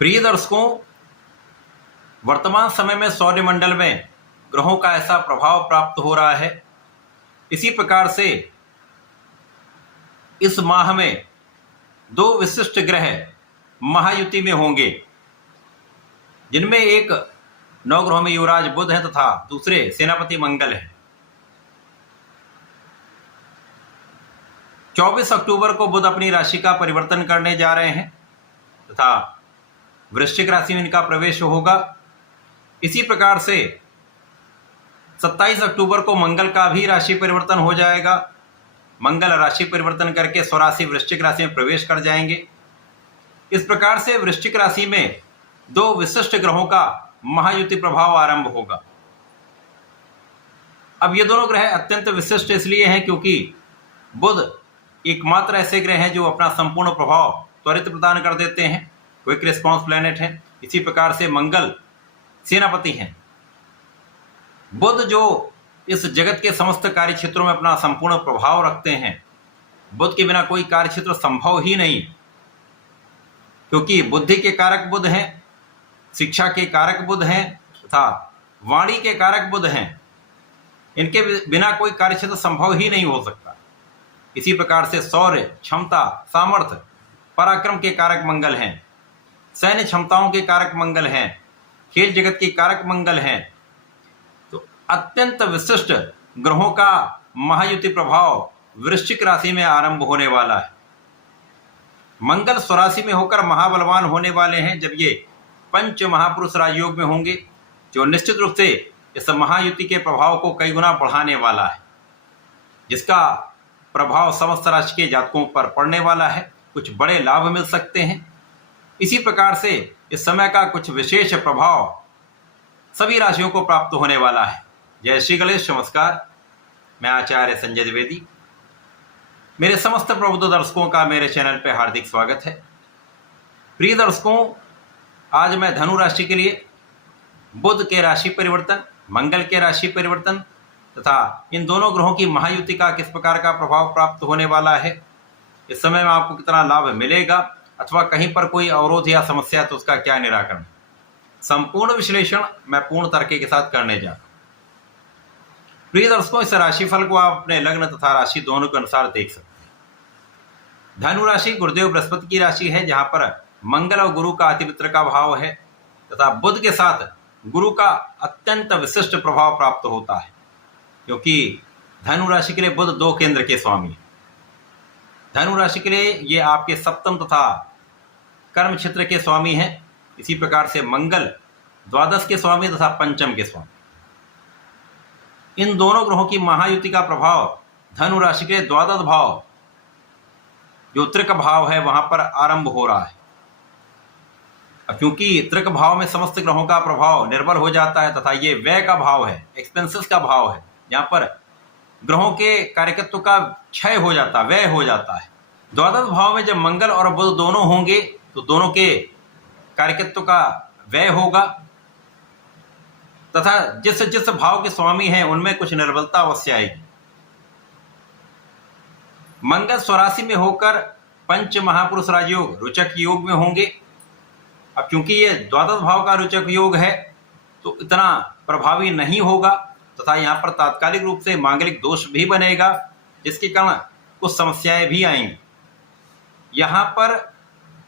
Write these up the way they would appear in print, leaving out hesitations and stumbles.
प्रिय दर्शकों, वर्तमान समय में सौरमंडल में ग्रहों का ऐसा प्रभाव प्राप्त हो रहा है। इसी प्रकार से इस माह में दो विशिष्ट ग्रह महायुति में होंगे, जिनमें एक नवग्रहों में युवराज बुध है तथा दूसरे सेनापति मंगल है। 24 अक्टूबर को बुध अपनी राशि का परिवर्तन करने जा रहे हैं तथा वृश्चिक राशि में इनका प्रवेश होगा। इसी प्रकार से 27 अक्टूबर को मंगल का भी राशि परिवर्तन हो जाएगा। मंगल राशि परिवर्तन करके स्वराशि वृश्चिक राशि में प्रवेश कर जाएंगे। इस प्रकार से वृश्चिक राशि में दो विशिष्ट ग्रहों का महायुति प्रभाव आरंभ होगा। अब ये दोनों ग्रह अत्यंत विशिष्ट इसलिए हैं क्योंकि बुध एकमात्र ऐसे ग्रह हैं जो अपना संपूर्ण प्रभाव त्वरित प्रदान कर देते हैं, क्विक रिस्पॉन्स प्लैनेट हैं। इसी प्रकार से मंगल सेनापति हैं। बुध जो इस जगत के समस्त कार्य क्षेत्रों में अपना संपूर्ण प्रभाव रखते हैं, बुध के बिना कोई कार्य क्षेत्र संभव ही नहीं, क्योंकि बुद्धि के कारक बुध हैं, शिक्षा के कारक बुध हैं तथा वाणी के कारक बुध हैं। इनके बिना कोई कार्य क्षेत्र संभव ही नहीं हो सकता। इसी प्रकार से शौर्य, क्षमता, सामर्थ्य, पराक्रम के कारक मंगल हैं, सैन्य क्षमताओं के कारक मंगल हैं, खेल जगत के कारक मंगल हैं। तो अत्यंत विशिष्ट ग्रहों का महायुति प्रभाव वृश्चिक राशि में आरंभ होने वाला है। मंगल स्वराशि में होकर महाबलवान होने वाले हैं जब ये पंच महापुरुष राजयोग में होंगे, जो निश्चित रूप से इस महायुति के प्रभाव को कई गुना बढ़ाने वाला है, जिसका प्रभाव समस्त राशि के जातकों पर पड़ने वाला है। कुछ बड़े लाभ मिल सकते हैं। इसी प्रकार से इस समय का कुछ विशेष प्रभाव सभी राशियों को प्राप्त होने वाला है। जय श्री गणेश। नमस्कार, मैं आचार्य संजय द्विवेदी। मेरे समस्त प्रबुद्ध दर्शकों का मेरे चैनल पर हार्दिक स्वागत है। प्रिय दर्शकों, आज मैं धनु राशि के लिए बुध के राशि परिवर्तन, मंगल के राशि परिवर्तन तथा इन दोनों ग्रहों की महायुति का किस प्रकार का प्रभाव प्राप्त होने वाला है, इस समय में आपको कितना लाभ मिलेगा अथवा कहीं पर कोई अवरोध या समस्या है तो उसका क्या निराकरण, संपूर्ण विश्लेषण मैं पूर्ण तर्क के साथ करने जा रहा हूं। प्रिय दर्शकों, इस राशिफल को आप अपने लग्न तथा राशि दोनों के अनुसार देख सकते हैं। धनु राशि गुरुदेव बृहस्पति की राशि है, जहां पर मंगल और गुरु का अतिमित्र का भाव है तथा बुध के साथ गुरु का अत्यंत विशिष्ट प्रभाव प्राप्त होता है, क्योंकि धनु राशि के लिए बुध दो केंद्र के स्वामी है। धनु राशि के लिए ये आपके सप्तम तथा कर्म क्षेत्र के स्वामी हैं। इसी प्रकार से मंगल द्वादश के स्वामी तथा पंचम के स्वामी। इन दोनों ग्रहों की महायुति का प्रभाव धनु राशि के द्वादश भाव, जो त्रिक भाव है, वहां पर आरंभ हो रहा है। क्योंकि त्रिक भाव में समस्त ग्रहों का प्रभाव निर्भर हो जाता है तथा ये व्यय का भाव है, एक्सपेंसेस का भाव है, जहां पर ग्रहों के कार्यकत्व का क्षय हो जाता, व्यय हो जाता है। द्वादश भाव में जब मंगल और बुध दोनों होंगे तो दोनों के कार्यकत्व का व्यय होगा तथा जिस जिस भाव के स्वामी हैं उनमें कुछ निर्बलता अवश्य आएगी। मंगल स्वराशि में होकर पंच महापुरुष राजयोग रोचक योग में होंगे। अब क्योंकि ये द्वादश भाव का रोचक योग है तो इतना प्रभावी नहीं होगा तथा यहाँ पर तात्कालिक रूप से मांगलिक दोष भी बनेगा, जिसके कारण कुछ समस्याएं भी आएंगी। यहाँ पर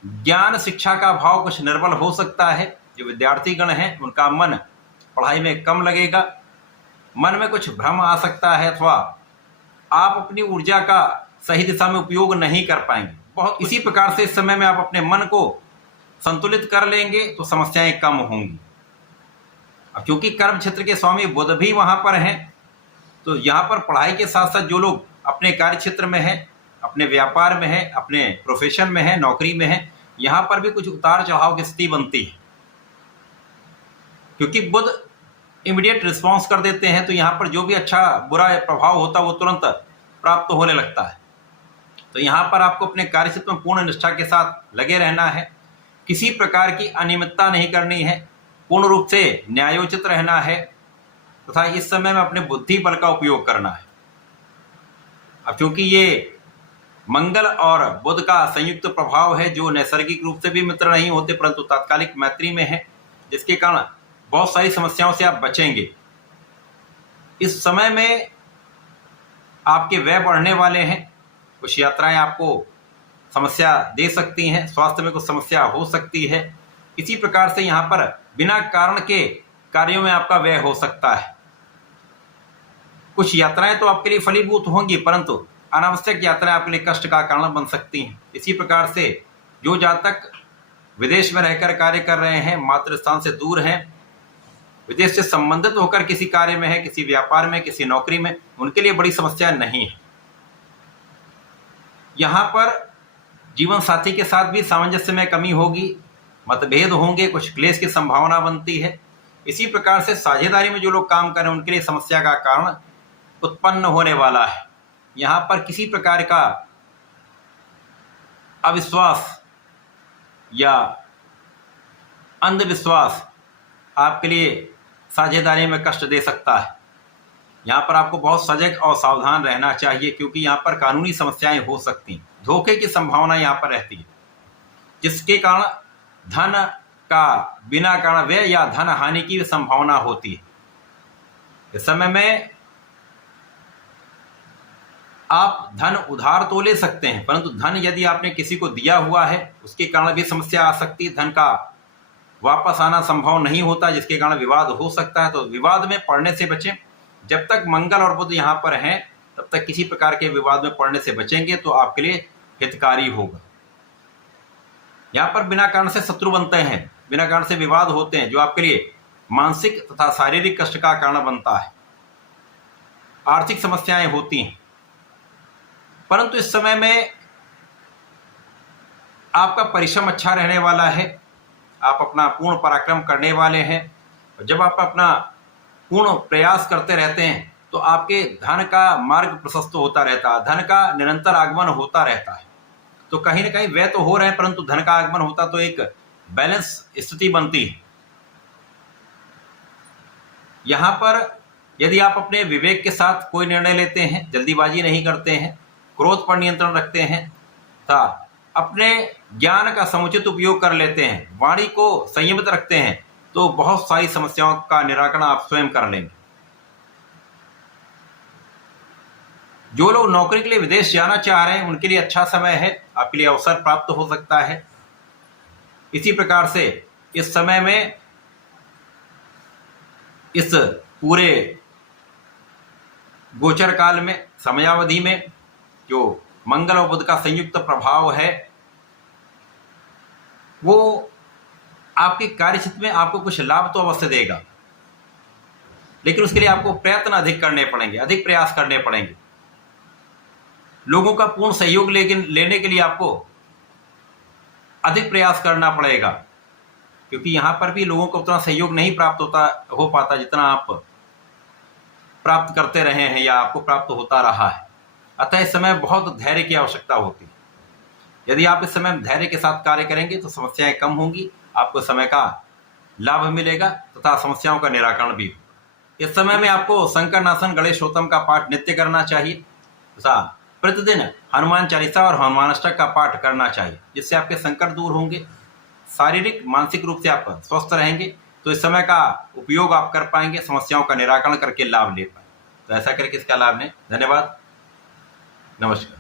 ज्ञान शिक्षा का भाव कुछ निर्बल हो सकता है। जो विद्यार्थी गण हैं उनका मन पढ़ाई में कम लगेगा, मन में कुछ भ्रम आ सकता है अथवा आप अपनी ऊर्जा का सही दिशा में उपयोग नहीं कर पाएंगे। बहुत इसी प्रकार से इस समय में आप अपने मन को संतुलित कर लेंगे तो समस्याएं कम होंगी। अब क्योंकि कर्म क्षेत्र के स्वामी बुध भी वहां पर हैं, तो यहाँ पर पढ़ाई के साथ साथ जो लोग अपने कार्य क्षेत्र में हैं, अपने व्यापार में हैं, अपने प्रोफेशन में हैं, नौकरी में हैं, यहाँ पर भी कुछ उतार चढ़ाव की स्थिति बनती है। क्योंकि बुध इमीडिएट रिस्पॉन्स कर देते हैं तो यहाँ पर जो भी अच्छा बुरा प्रभाव होता है वो तुरंत प्राप्त होने लगता है। तो यहाँ पर आपको अपने कार्य क्षेत्र में पूर्ण निष्ठा के साथ लगे रहना है, किसी प्रकार की अनियमितता नहीं करनी है, पूर्ण रूप से न्यायोचित रहना है तथा इस समय में अपने बुद्धि बल का उपयोग करना है। अब क्योंकि ये मंगल और बुध का संयुक्त प्रभाव है, जो नैसर्गिक रूप से भी मित्र नहीं होते परंतु तात्कालिक मैत्री में है, जिसके कारण बहुत सारी समस्याओं से आप बचेंगे। इस समय में आपके व्यय बढ़ने वाले हैं, कुछ यात्राएं आपको समस्या दे सकती हैं, स्वास्थ्य में कुछ समस्या हो सकती है। इसी प्रकार से यहाँ पर बिना कारण के कार्यों में आपका व्यय हो सकता है। कुछ यात्राएं तो आपके लिए फलीभूत होंगी परंतु अनावश्यक यात्राएं आपके लिए कष्ट का कारण बन सकती हैं। इसी प्रकार से जो जातक विदेश में रहकर कार्य कर रहे हैं, मातृस्थान से दूर हैं, विदेश से संबंधित होकर किसी कार्य में है, किसी व्यापार में, किसी नौकरी में, उनके लिए बड़ी समस्या नहीं है। यहाँ पर जीवन साथी के साथ भी सामंजस्य में कमी होगी, मतभेद होंगे, कुछ क्लेश की संभावना बनती है। इसी प्रकार से साझेदारी में जो लोग काम कर रहे हैं उनके लिए समस्या का कारण उत्पन्न होने वाला है। यहाँ पर किसी प्रकार का अविश्वास या अंधविश्वास आपके लिए साझेदारी में कष्ट दे सकता है। यहाँ पर आपको बहुत सजग और सावधान रहना चाहिए, क्योंकि यहाँ पर कानूनी समस्याएं हो सकती हैं, धोखे की संभावना यहाँ पर रहती है, जिसके कारण धन का बिना कारण व्यय या धन हानि की संभावना होती है। इस समय में आप धन उधार तो ले सकते हैं, परंतु धन यदि आपने किसी को दिया हुआ है उसके कारण भी समस्या आ सकती है। धन का वापस आना संभव नहीं होता, जिसके कारण विवाद हो सकता है। तो विवाद में पड़ने से बचें। जब तक मंगल और बुध यहाँ पर हैं तब तक किसी प्रकार के विवाद में पड़ने से बचेंगे तो आपके लिए हितकारी होगा। यहाँ पर बिना कारण से शत्रु बनते हैं, बिना कारण से विवाद होते हैं, जो आपके लिए मानसिक तथा शारीरिक कष्ट का कारण बनता है। आर्थिक समस्याएं होती हैं, परंतु इस समय में आपका परिश्रम अच्छा रहने वाला है। आप अपना पूर्ण पराक्रम करने वाले हैं। जब आप अपना पूर्ण प्रयास करते रहते हैं तो आपके धन का मार्ग प्रशस्त होता रहता है, धन का निरंतर आगमन होता रहता है। तो कहीं ना कहीं व्यय तो हो रहे हैं परंतु धन का आगमन होता, तो एक बैलेंस स्थिति बनती है। यहाँ पर यदि आप अपने विवेक के साथ कोई निर्णय लेते हैं, जल्दीबाजी नहीं करते हैं, क्रोध पर नियंत्रण रखते हैं तथा अपने ज्ञान का समुचित उपयोग कर लेते हैं, वाणी को संयमित रखते हैं, तो बहुत सारी समस्याओं का निराकरण आप स्वयं कर लेंगे। जो लोग नौकरी के लिए विदेश जाना चाह रहे हैं उनके लिए अच्छा समय है, आपके लिए अवसर प्राप्त हो सकता है। इसी प्रकार से इस समय में, इस पूरे गोचर काल में, समयावधि में जो मंगल और बुध का संयुक्त प्रभाव है वो आपके कार्य क्षेत्र में आपको कुछ लाभ तो अवश्य देगा, लेकिन उसके लिए आपको प्रयत्न अधिक करने पड़ेंगे, अधिक प्रयास करने पड़ेंगे। लोगों का पूर्ण सहयोग लेने के लिए आपको अधिक प्रयास करना पड़ेगा, क्योंकि यहाँ पर भी लोगों को उतना सहयोग नहीं प्राप्त हो पाता जितना आप प्राप्त करते रहे हैं या आपको प्राप्त होता रहा है। अतः इस समय बहुत धैर्य की आवश्यकता होती है। यदि आप इस समय धैर्य के साथ कार्य करेंगे तो समस्याएं कम होंगी, आपको समय का लाभ मिलेगा तथा समस्याओं का निराकरण भी होगा। इस समय में आपको संकटनाशन गणेशोत्तम का पाठ नित्य करना चाहिए तथा प्रतिदिन हनुमान चालीसा और हनुमानाष्टक का पाठ करना चाहिए, जिससे आपके संकट दूर होंगे, शारीरिक मानसिक रूप से आप स्वस्थ रहेंगे। तो इस समय का उपयोग आप कर पाएंगे, समस्याओं का निराकरण करके लाभ ले पाएंगे। तो ऐसा करके इसका लाभ लें। धन्यवाद, नमस्कार।